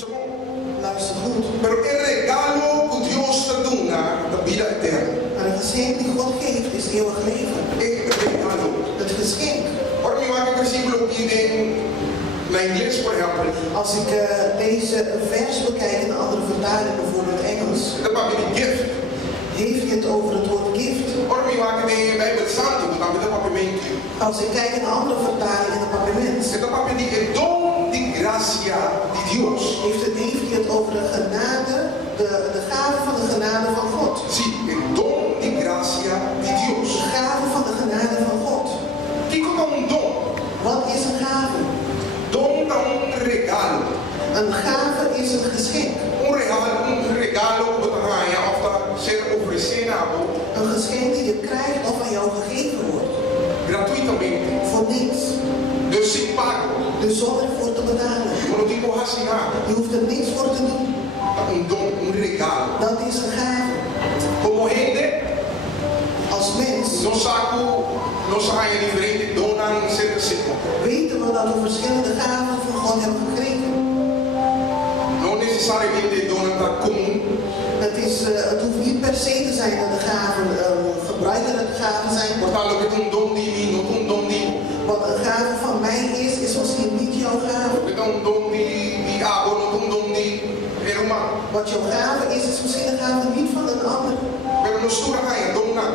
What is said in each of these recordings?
escucha bom. Luister goed. Pero el regalo que Dios te da la vida eterna. Maar een geschenk die God geeft is eeuwig leven. El regalo. Het geschenk. Ahora me va a versículo aquí en la inglés, por ejemplo. Als ik deze vers bekijk in een andere vertaling, bijvoorbeeld Engels, Het va a venir gift. heeft hij het over het woord gift. Ahora me va a venir en Bijbel Santo, que también es papamento. Als ik kijk in een andere vertaling in het papement, Het va a venir el don de gracia de Dios. heeft hij het over de genade, de gave van de genade van God. Sí, el don de gracia de Dios. De gave van de genade van God. ¿Qué es un don? Wat is een gave? Don da un regalo. Een gave is een geschenk. Un regalo wat hij of dat ser ofrecido Een geschenk die je krijgt of aan jou gegeven wordt. gratuitamente. Voor niks. Dus sin pago. Dus zonder ervoor te betalen. No tipo hacer nada. Je hoeft er niks voor te doen. Un don, un regalo. Dat is een gave. Como gente, Als mens no saben diferente donan ser seco. weten we dat we verschillende gaven van God hebben gekregen. No necesariamente donan dat común. Het hoeft niet per se te zijn dat de gaven gebruikelijke gaven zijn. Por tal lo que es un don divino, un don divino. Wat een gave van mij is misschien niet jouw gave. Que es un don de agua, no un don de hermano. Wat jouw gave is misschien een gave niet van een ander. Pero nosotros hay donan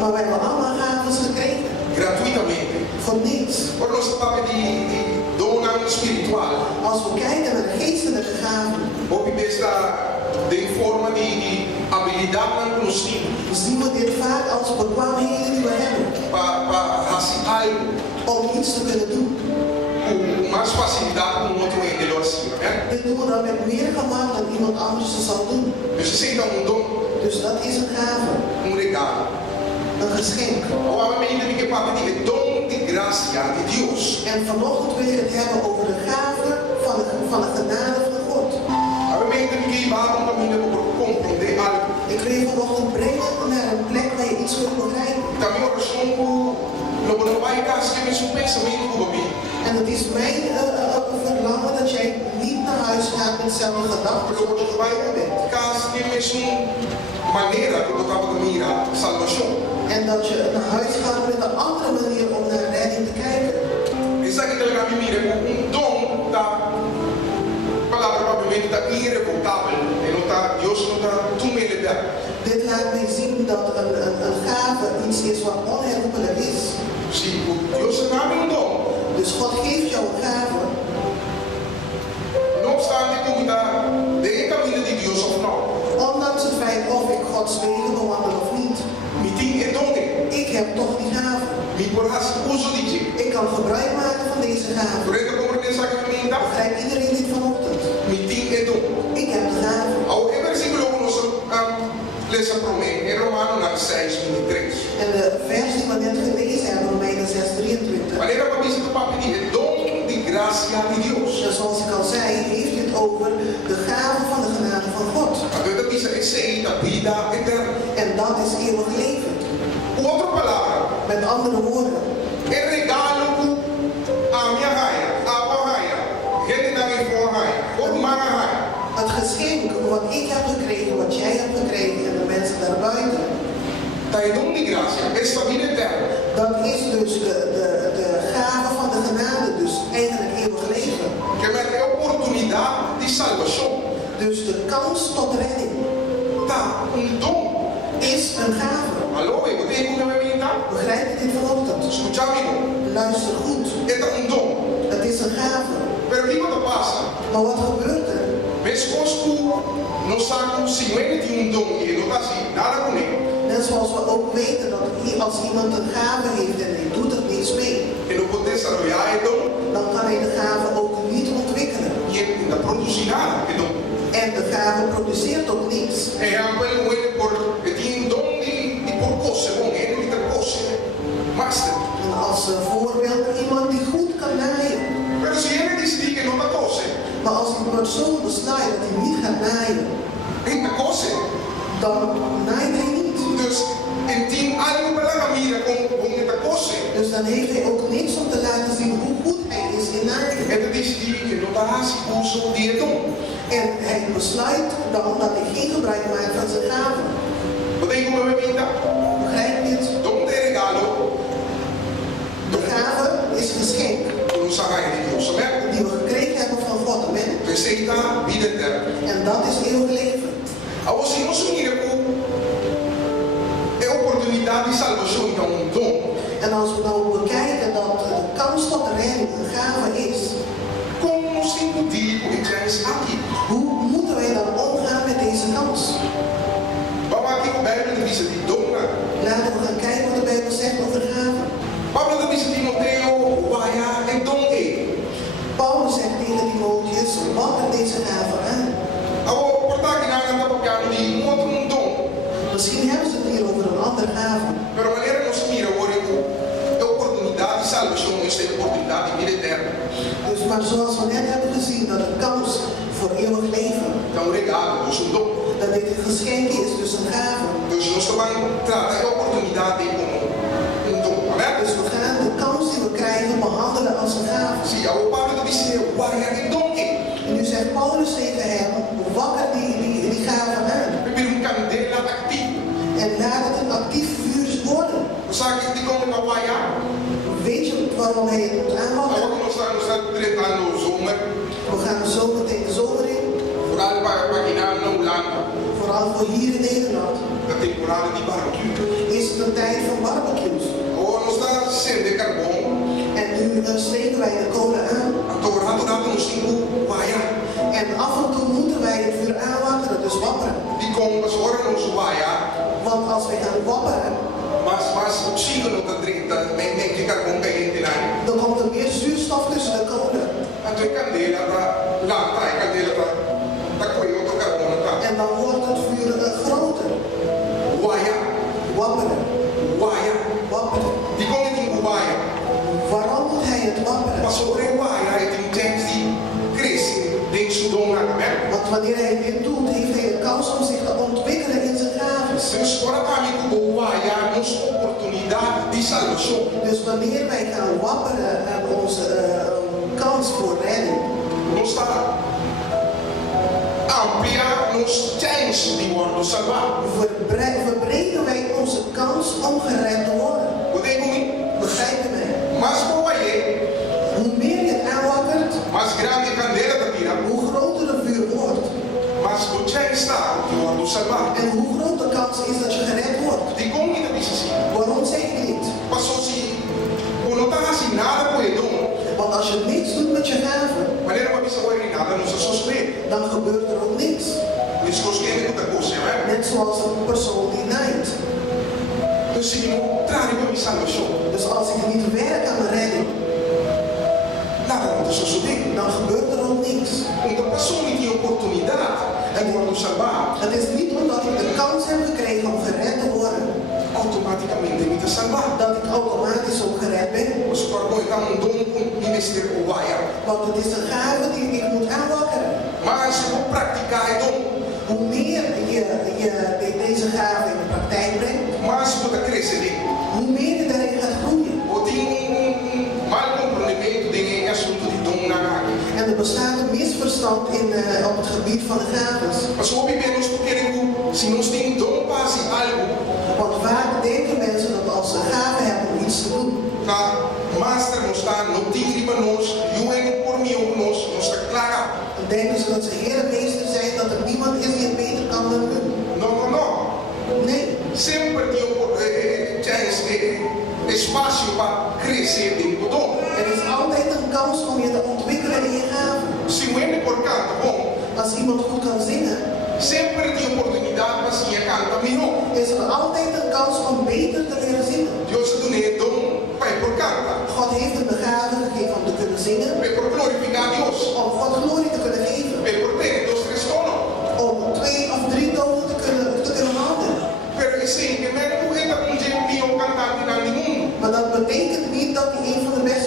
Maar wij hebben allemaal gaven gekregen. gratuitamente. Voor niks. Por nos papi di donan spiritual. Als we kijken naar de geestelijke gaven, Ook besta de forma de habilidad que nos tiene zien we dit vaak als bekwaamheden die we hebben. para hacer algo Om iets te kunnen doen. con más facilidad como otro gente lo hacía. Dit doen we dan met meer gemak dan iemand anders het zal doen. Dus se sienta un don, Dus dat is een gave. un regalo. Een geschenk. Obviamente que papi dice don de gracia de Dios. En vanochtend wil ik het hebben over de gave van de genade van God. Obviamente que vamos también por comprender algo. Ik wil je vanochtend brengen naar een plek waar je iets kunt begrijpen. También respondo lo que no va a caso que me su pensamento como mí. En het is mijn verlangen dat jij niet naar huis gaat met dezelfde gedachten Pero lo que va a bent. caso que me su manera que tocaba que mira salvación. En dat je naar huis gaat met een andere manier om naar redding te kijken. Esa que te la mira un don da palabra probablemente da irrevocable. Dios no da tu melodía. Dit laat mij zien dat een gave iets is wat onherroepelijk is. Si Dios te da un don, Dus God geeft jou een gave. no obstante como da de camino de Dios o no. Ondanks het feit of ik Gods wegen bewandel of niet. Mi ting es don. Ik heb toch die gave. Mi por hacer uso de ti. Ik kan gebruik maken van deze gave. Por eso como te saca mi da. Begrijpt iedereen dit vanochtend? Mi ting es don. Ik heb de gave. Ao el versículo que nos les promete en Romanos 6:23. En de vers die we net gelezen hebben, Romeinen 6:23. Wanneer we zien dat papi die don de gracia de Dios. Dus zoals ik al zei, heeft het over de gave van de genade van God. Dat dice que se da vida eterna. En dat is eeuwig leven. Otra palabra. Met andere woorden, El regalo a mi haya, a haya, gente también for haya, por mana haya. het geschenk wat ik heb gekregen, wat jij hebt gekregen en de mensen daarbuiten, Tai don de gracia, esta vida eterna. dat is dus de gave van de genade, dus eigenlijk eeuwig leven. Que me da oportunidad de salvación. Dus de kans tot redding Ta un don. is een gave. Aló, ¿me tiene una bebida? Begrijp je dit vanochtend? Escucha amigo, Luister goed. esta un don. Het is een gave. Pero ¿qué te pasa? Maar wat gebeurt er? Ves cosco no saco si me metí un don y no está así, nada con él. Net zoals we ook weten dat als iemand een gave heeft en hij doet er niets mee, Que no puede desarrollar el don dan kan hij de gave ook niet ontwikkelen. y no produce nada, el don. En de gave produceert ook niets. Ejemplo, que tiene un don de por cose, con él, de cose, master. En als voorbeeld iemand die goed kan naaien. Pero si él dice que no está cose, Maar als die persoon besluit dat hij niet gaat naaien, está cose. dan naait hij niet. Dus en tiene algo para la mira con esta cose. Dus dan heeft hij ook niks om te laten zien hoe goed hij is in naaien. Él dice que no está así uso de don. En hij besluit dan dat hij geen gebruik maakt van zijn gaven. Potete come me pinta? Begrijp je het? Don te regalo. De gave is een geschenk Non sa mai di Dio. So me. die we gekregen hebben van God. Amen. Receita vida eterna. En dat is eeuwig leven. Agora, se nós unirmos a oportunidade de salvação, então um dom, En als we nou bekijken dat de kans tot redding een gave is, como nos impedir o que temos aqui? hoe moeten wij dan omgaan met deze kans? Vamos aqui com a Bíblia diz de dom. Laten we gaan kijken wat de Bijbel zegt over gaven. Pablo diz a Timoteo, vai em dom é. Paulus zegt tegen Timotheus, wat er deze gave aan? Agora, portar aqui na área da piano de um outro dom. Misschien hebben ze het hier over een andere gave. Pero a maneira nos mira agora é a oportunidade de salvação, esta é a oportunidade de vida eterna. Dus, maar zoals we net hebben gezien, dat de kans voor eeuwig leven, Então, regalo, dus um dom. dat dit een geschenk is, dus een gave. Dus nós também trata a oportunidade como um dom. Amém? Dus we gaan de kans die we krijgen behandelen als een gave. Sim, o Pablo diz, vai em dom é. En nu zegt Paulus tegen hem, wakker die gave aan. Beber candela activo. En laat het een actief vuur worden. Sabe que como não vai a? Weet je waarom hij het moet aanwakkeren? Agora nós estamos tratando o zomer. We gaan zo meteen de zomer in, Vooral para quem não landa. vooral voor hier in Nederland, Da temporada de barbecue. is het een tijd van barbecues. Ou nós estamos sendo de carbono. En nu steken wij de kolen aan. Agora rato nos cinco vai a. En af en toe moeten wij het vuur aanwakkeren, dus wapperen. De como as horas nos vai a. Want als wij gaan wapperen, Mas oxígeno da 30, nem de carbono caliente lá. dan komt er meer zuurstof tussen de kolen. A tua candela tá a candela tá com outro carbono tá. En dan wordt het vuur groter. Vai a. Wapperen, Vai a. wapperen. De como tem vai a. Waarom moet hij het wapperen? Mas sobre vai a tem chance de crescer dentro do dom na cabeça. Want wanneer hij dit doet, heeft hij de kans om zich te ontwikkelen in zijn gaves. Dus ora kami ko vai a nos oportunidade de salvação. Dus wanneer wij gaan wapperen aan onze kans voor redding, Nos está amplia nos chance de worden salvado. verbreden wij onze kans om gered te worden. Podem comigo? Begrijp je mij? Mas como vai Hoe meer je het aanwakkert, mas grande candela da tira. hoe groter het vuur wordt. Mas o chance está de worden salvado. En hoe groot de kans is dat je gered wordt. De como ainda diz assim? Waarom zeg ik dit? Passou se ou não tá assim nada com o dom. Want als je niks doet met je gaven, Maneira para pensar agora nada não se sustenta. dan gebeurt er ook niks. Isso que é muita coisa, né? Net zoals een persoon die naait. Dus se não traz para mim salvação. Dus als ik niet werk aan mijn redding, Nada não se sustenta. dan gebeurt er ook niks. Então a pessoa não tem oportunidade de worden salvado. Het is niet omdat ik de kans heb gekregen om gered te worden, Automaticamente me está salvado. dat ik automatisch ook gered ben. Mas para colocar dom com investir o vaia. Want het is een gave die ik moet aanwakkeren. Mas se eu praticar o dom, Hoe meer je deze gave in de praktijk brengt, mas vou crescer dele. hoe meer je daarin gaat groeien. Ou tem mal compreendimento de assunto de dom na área. En er bestaat een misverstand op het gebied van de gaves. Mas o menos porque se nós tem dom para fazer algo, Want vaak denken mensen dat als ze gave hebben om iets te doen, tá? Master não está, não tem para nós, eu por mim ou nós, não está clara. dan denken ze dat ze heer en meester zijn, dat er niemand is die het beter kan dan hun. Não. Nee, Sempre tem espaço para crescer dentro do dom. er is altijd een kans om je te ontwikkelen in je gave. Se o ene por canto bom, Als iemand goed kan zingen, sempre tem oportunidade para se canta melhor. is er altijd een kans om beter te leren zingen. Deus do dom vai por canta, God heeft een begave gegeven om te kunnen zingen, vai por glorificar Deus, om God glorie te kunnen geven, vai por ter dos tres tonos. om 2 of 3 tonen te kunnen houden. Pero esse que me cuenta com gente mio cantante no mundo. Maar dat betekent niet dat hij een van de beste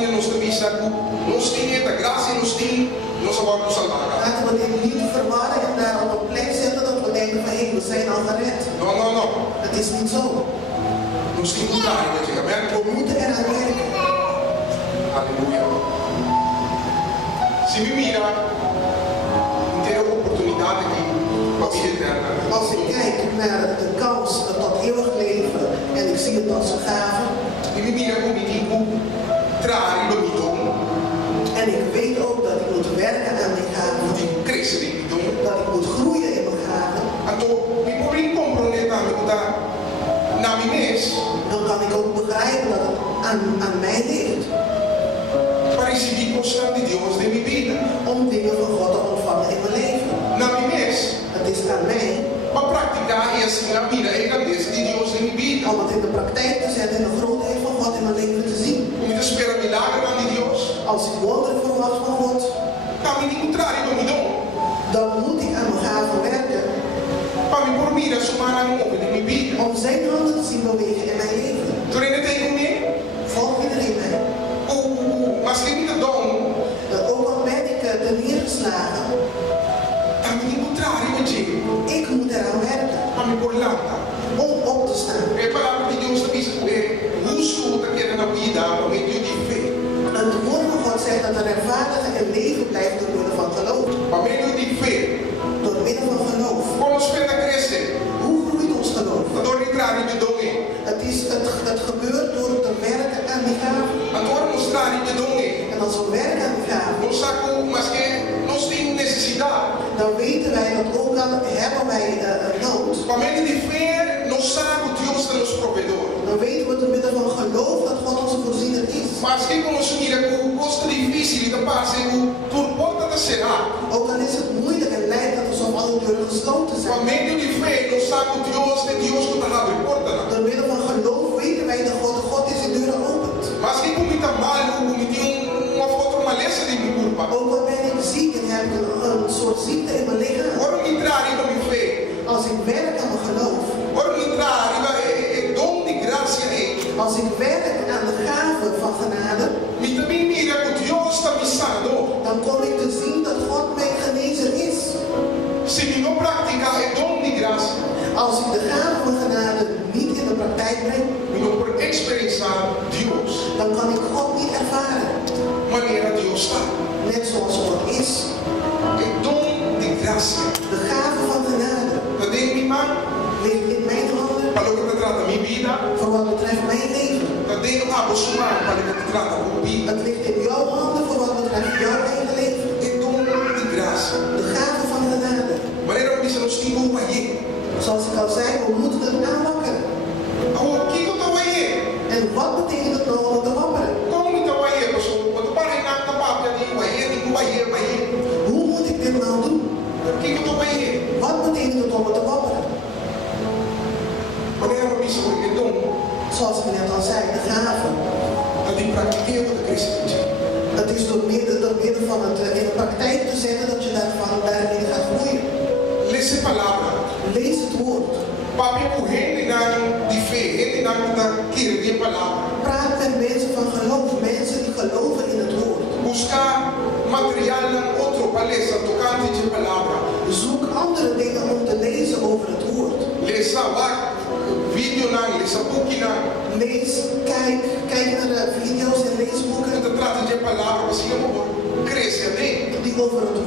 caminha nos visa nos tem a graça nos tem nos wordt salvada. Laten we dit niet verwarren en daar op een plek zetten dat we denken van hé, we zijn al gered. No. Het is niet zo. Nos tem mudar, amen. We moeten eraan werken. Aleluia. Se me mira, não tem a oportunidade aqui para a vida eterna. Als ik kijk naar de kans tot eeuwig leven en ik zie het als een gave. E me mira como digo, trair o midom. En ik weet ook dat ik moet werken aan mijn gave. De crescere in midom. Dat ik moet groeien in mijn gave. Então, me pode comprometer na minha mês. Dan kan ik ook begrijpen dat het aan mij ligt. Para receber coisas de Deus de minha vida. Om dingen van God te ontvangen in mijn leven. Na minha mês. Het is aan mij. Para praticar e assim a vida e grandeza de Deus em minha vida. Om het in de praktijk te zetten en de grootheid van God in mijn leven te zien. Como te espera milagre de Deus. Als ik wonderen verwacht van God. Caminho contrário do midom. Dan moet ik aan mijn gave werken. Para me por mira sumar a mão de minha vida. Om zijn handen te zien bewegen in mijn leven. Toen in het tegen me. Volg iedereen mij. Mas que me dom. Ook al ben ik neergeslagen. Caminho contrário de Ik moet eraan werken. para me por lá. Om op te staan. É a palavra de Deus que diz que o sul daquela na vida por meio de fé. Het woord van God zegt dat een rechtvaardige in leven blijft door middel van geloof. Por meio de fé. Door middel van geloof. Como os fé cresce. Hoe groeit ons geloof? Door entrar in de dominee. Het gebeurt door te werken aan die gave. Agora mostrar in de dominee. En als we werken aan die gave, Não saco, mas que nós temos necessidade. dan weten wij dat ook al hebben wij een nood. Por meio de fé, nós saco Deus é nosso provedor. Dan weten we door middel van geloof dat God onze voorziener is. Mas que como se mira com o custo difícil de passar por porta da será. Ook al is het moeilijk en lijkt dat alsof alle deuren gesloten Por zijn. meio de fé, nós saco Deus que está abre porta. Door middel van geloof weten wij dat God de God is die deuren opent. Mas que como está mal, como tem uma fortaleza de minha culpa. Ook al ben ik ziek en heb ik een soort ziekte in mijn lichaam. Ora me entrar in minha fé. Als ik werk aan mijn geloof. Ora me entrar em dom de graça aí. Als ik werk aan de gave van genade. Me também mira que Deus está me sanando. Dan kom ik te zien dat God mijn genezer is. Se me não praticar o dom de graça. Als ik de gave van genade niet in de praktijk breng. Me não por experienciar Deus. Dan kan ik God niet ervaren. Maneira Deus está. Net zoals God is. O dom de graça. De gave van genade. Dat deed minha mãe. Ligt in mijn handen. Para o que trata minha vida. Voor wat betreft mijn leven. Dat deed no abosumar para o que trata com vida. Het ligt in jouw handen voor wat betreft jouw eigen leven. O dom de graça. De gave van genade. Maneira como isso nos tem bom aí. Zoals ik al zei, we moeten het aanwakkeren. O que eu estou aí? En wat betekent het nou om te wapperen? Como então aí, pessoal? Quando para na papel de aí. Hoe moet ik dit nou doen? O que eu estou aí? Wat betekent het om te wapperen? Maneira como isso é dom. Zoals ik net al zei, de gave. Dat die praktikeer wat de christen. Het is door middel van het in de praktijk te zetten dat je daarin gaat groeien. Lees de palavra. Lees het woord. Papi correndo na de fé, ele na da querer palavra. Praat met mensen van geloof, mensen die geloven in het woord. Buscar material na outro palestra tocante de palavra. Zoek andere dingen om te lezen over het woord. Lees lá vídeo na, lees boek na. Lees, kijk naar de video's en leesboeken Dat trata de palavra, você não cresce, amém? die over het